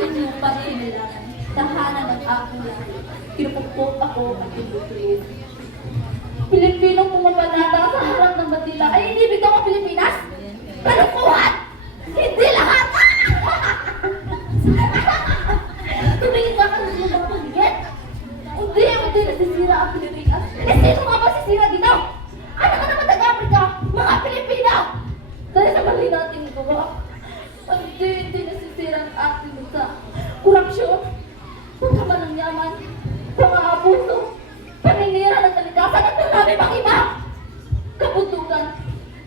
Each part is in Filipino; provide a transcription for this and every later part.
aking lupa rin. Tahanan ng aking lahat. Kinupukpok ako at tinutuloy. Pilipinong pumapanata sa harap ng Batila ay inibig ako Pilipinas? Kalukuhan! Hindi lahat! Tumingin ka ng lumang paligid? Hindi nasisira ang Pilipinas. Eh, sino nga ba sisira dito? Ano ka naman taga-Afrika? Mga Pilipino! Dahil sa mali nating gawa, hindi nasisira ang ating bansa. Korupsyon, pagkaman ng yaman, pang-aabuso, paninira ng kalikasan at marami pang iba. Kabutugan,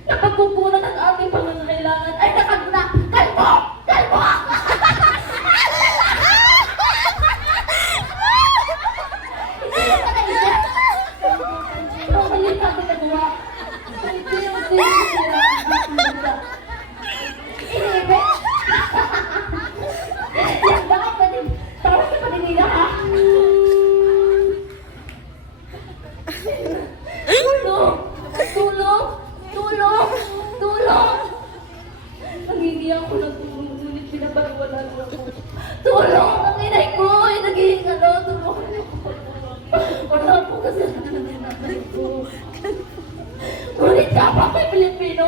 na pagkukunan ng ating pangangailangan ay nakaguna. Kalbo! Kalbo! Hindi ka naisip. Pero mali natin nagawa. Hindi nasisira ang ating bansa. Inibig? Yan ba ang tawag sa paninira, ha? Tulong! Tulong! Tulong! Tulong! Nangingi ako ng tulong, ngunit pinabaliwalan ako. Tulong! Ang inay ko ay nag-iingalo. Tulungan niyo ako. Wala po kasi ang nanay ko. Ngunit kapag may Pilipino,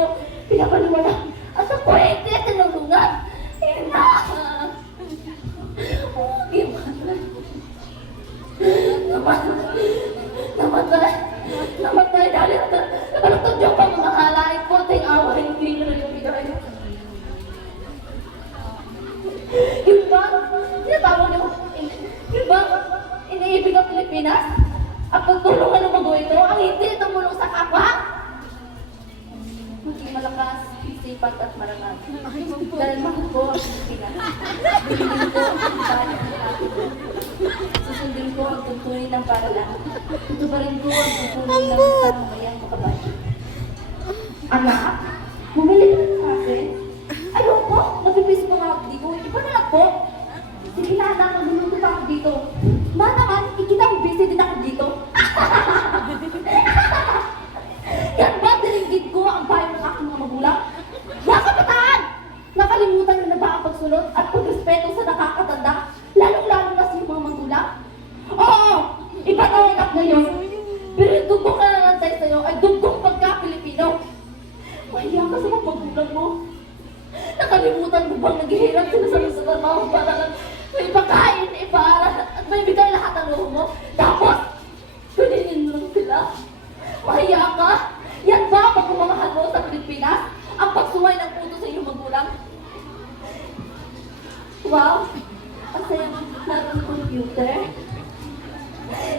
pinabaliwalan. At ako ay hindi tinulungan. Ina! Namatay dahil nakalutod yung pamamahalain ko at yung awa hindi na nagpigay. Yun ba? Sinatawag niyo yun ba? Iniibig ang Pilipinas? Ang pagtulungan ng mga ito ang hindi tumulong sa kapwa? Maging malakas, isipat at marangal. Dahil mahal ko ang Pilipinas. Bibigyan ko ang pagkain ng aking susundin ko ang tuntunin ng paralan. Tutubarin ko ang tuntunin ng pamamayang makabayan. Anak, bumili ka na sa akin. Ayoko, nabibis mo nga ako dito. Iba na lang po. Sige na anak, nagluluto pa ako dito. Ma naman, ikita ang busy din ako dito. Yan ba dinigid ko ang bayan ng aking mga magulang? Mga kabataan! Nakalimutan na ba ang pagsunod at pagrespeto sa nakakatanda? Lalong-lalo na sa mga magulang? Oo! Iba na ang anak ngayon. Pero yung dugong na nalantay sa'yo ay dugong pagka-Pilipino. Mahiya ka sa mga magulang mo. Nakalimutan mo bang naghihirap sila sa trabaho para lang may pagkain, ipaaral at may bigay lahat ng luho mo? Tapos, pininin mo lang sila. Mahiya ka? Yan ba ang pagmamahal mo sa Pilipinas? Ang pagsuway ng puto sa iyong magulang? Wow! Ang saya ng computer.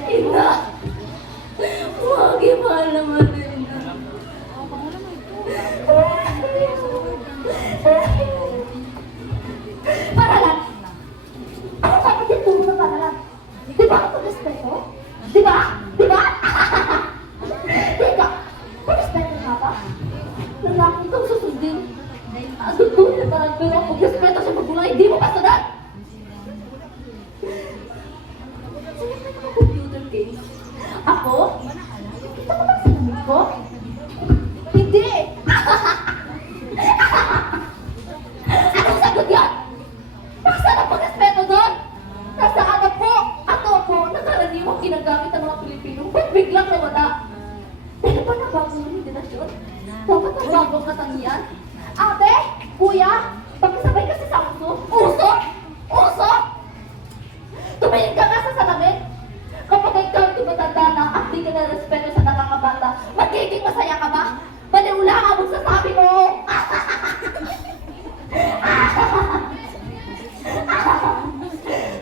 Ina! Wag mahal naman Ina. Paralan! Ano kapatid mo ng paralan? Di ba ako respeto? Di ba? Di ba? Teka! Respeto nga ba? Lalaki itong susundin. Ang tutuloy na parang pero ang respeto sa magulang, hindi mo pasunod! Sino ka mga computer games? Ako? Kita ko ba sa lamig ko? Hindi! Anong sagot yan? Nasaan ang pag-respeto doon? Nasaan na po? Ato po, nakaraniwang ginagamit ng mga Pilipino. Ba't biglang nawala? Dahil ba na bagong henerasyon? Dapat ang bagong katangian? Ate, kuya, pagkasabay kasi sa uso. Uso? Uso? Tumingin ka nga sa salamin. Kapag ikaw tumatanda na at di ka na respeto sa nakakabata, magiging masaya ka ba? Baliwala ka magsasabi mo!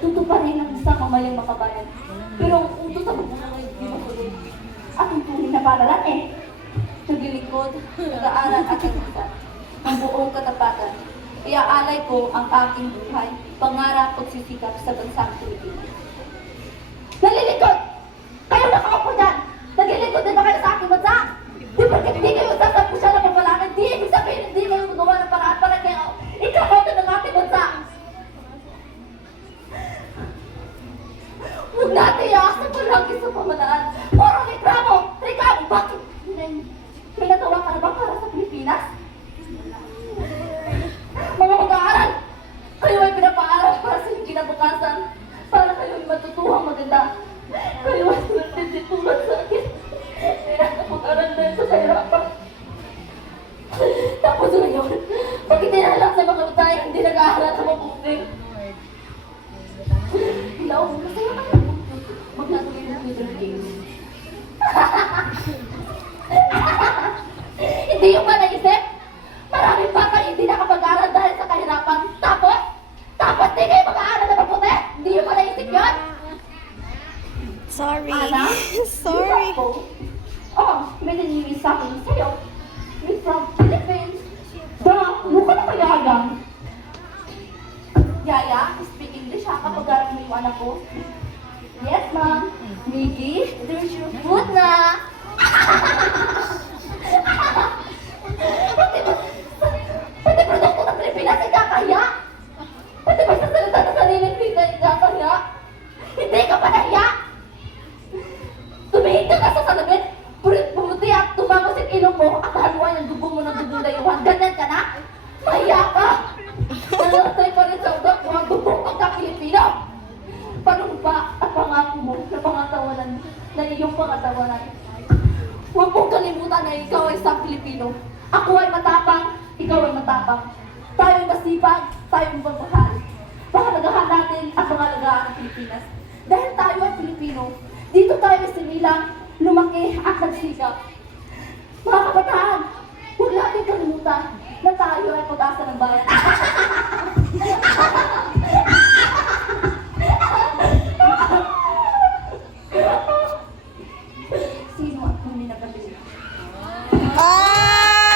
Tutuparin ang isang mamayang makabayan. Pero ang utos sa magulang ay hindi masunod. At ang tunay na paralan naglilingkod, nag-aaral at nagsikat. Ang buong katapatan. Iaalay ko ang aking buhay, pangarap at sisikap sa bansang Pilipinas. Nalilingkod! Kayo nakaupo dyan! Naglilingkod din ba kayo sa aking bansa? Di ba hindi kayo sasapo siya ng pamalangan? Di ibig sabihin hindi kayo magawa ng paraan para kayo ikakauto ng ating bansa! Huwag natin iaasan palagi sa pamalaan. Puro reklamo! Reklamo! Bakit? May nagawa ka na ba para sa Pilipinas? Mga mag-aaral! Kayo ay pinapaaral para sa Dahil hindi nag-aaral sa mabuti. Hello, masaya ka na. Maglaro ng computer games. Hindi yung ba naisip? Maraming bata hindi nakapag-aaral dahil sa kahirapan. Tapos di kayo mag-aaral na mabuti. Hindi yung ba naisip yun? Sorry. Ana? Sorry. Di ba ako? Oh, may nangyari sa akin sa'yo. You're from Philippines. Mukha na kaya yan? Yaya, speak English ha kapag garap mo yung anak ko. Yes, ma'am. Miggy, there's your food na. Pati produkto ng Pilipinas ay kakaya. Pati ba sa salita ng sariling Pilipinas ay kakaya? Hindi ka pa nahiya. Tumingin ka sa salamin, pumuti at tumamos yung ilong mo at haluan yung dugo mo ng dugong dayuhan. Ganyan ka na? Mahiya ka! Nalatay pa rin sa ugat mo ang dugong pagka-Pilipino. Paano ba at pangako mo na pangatawanan na iyong pangatawanan? Huwag mong kalimutan na ikaw ay isang Pilipino. Ako ay matapang, ikaw ay matapang. Tayo ay masipag, tayo ay magmahal. Pahalagahan natin ang pangalagaan ng Pilipinas. Dahil tayo ay Pilipino, dito tayo ay sinilang, lumaki at nagsikap. Mga kabataan, huwag natin kalimutan na tayo ay pag-asa ng bayan.